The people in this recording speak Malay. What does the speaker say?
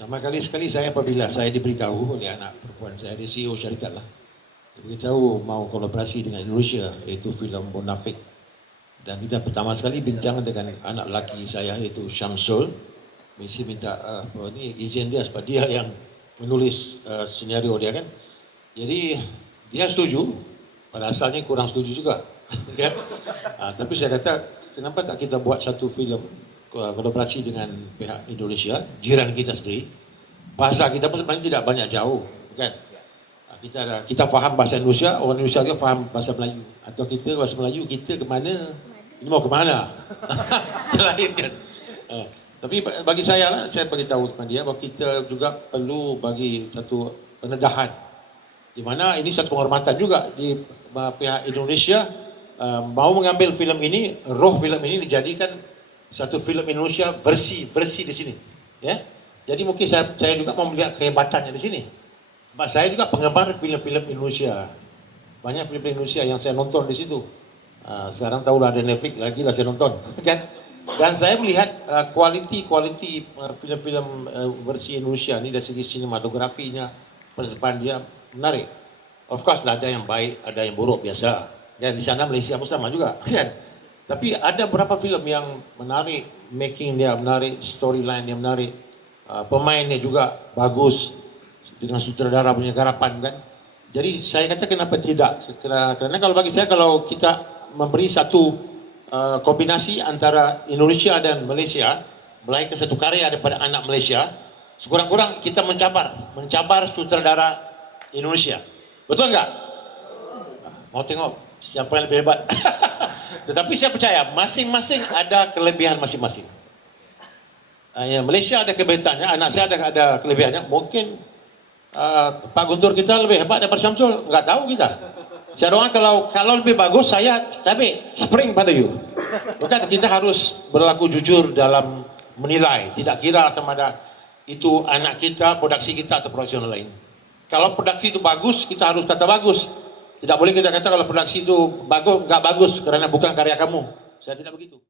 Pertama kali sekali saya apabila saya diberitahu oleh anak perempuan saya, dia CEO syarikat lah. Dia beritahu mau kolaborasi dengan Indonesia, iaitu filem Bonafik. Dan kita pertama sekali bincang dengan anak lelaki saya, iaitu Syamsul. Mesti minta uh, apa ni, izin dia sebab dia yang menulis uh, senario dia kan. Jadi dia setuju, pada asalnya kurang setuju juga. uh, tapi saya kata, kenapa tak kita buat satu filem kolaborasi dengan pihak Indonesia, jiran kita sendiri. Bahasa kita pun sebenarnya tidak banyak jauh, kan? Ah, Kita ada, kita faham bahasa Indonesia, orang Indonesia juga faham bahasa Melayu. Atau kita bahasa Melayu, kita ke mana? Ini mau ke mana? Yang lain kan? Ah, Tapi bagi saya lah, saya bagi tahu kepada dia bahawa kita juga perlu bagi satu pendedahan di mana ini satu penghormatan juga di uh, pihak Indonesia uh, mau mengambil filem ini, roh filem ini dijadikan satu filem Indonesia versi versi di sini, ya. Jadi mungkin saya saya juga mau melihat kehebatannya di sini. Sebab saya juga penggemar filem-filem Indonesia. Banyak filem Indonesia yang saya nonton di situ. Uh, sekarang tahulah ada Netflix lagi lah saya nonton, kan? Dan saya melihat uh, kualiti-kualiti uh, filem-filem uh, versi Indonesia ni dari segi sinematografinya, penerapan dia menarik. Of course lah ada yang baik, ada yang buruk biasa. Dan di sana Malaysia pun sama juga, kan? Tapi ada beberapa filem yang menarik, making dia menarik, storyline dia menarik, uh, pemainnya juga bagus dengan sutradara punya garapan kan. Jadi saya kata kenapa tidak? Kerana, kalau bagi saya kalau kita memberi satu uh, kombinasi antara Indonesia dan Malaysia, melahirkan satu karya daripada anak Malaysia, sekurang-kurang kita mencabar, mencabar sutradara Indonesia. Betul enggak? Mau tengok siapa yang lebih hebat? Tetapi saya percaya masing-masing ada kelebihan masing-masing. Uh, ya, Malaysia ada kelebihannya, anak saya ada ada kelebihannya. Mungkin uh, Pak Guntur kita lebih hebat daripada Syamsul, enggak tahu kita. Saya doang kalau kalau lebih bagus saya tapi spring pada you. Bukan kita harus berlaku jujur dalam menilai, tidak kira sama ada itu anak kita, produksi kita atau profesional lain. Kalau produksi itu bagus, kita harus kata bagus. Tidak boleh kita kata kalau produksi itu bagus, enggak bagus kerana bukan karya kamu. Saya tidak begitu.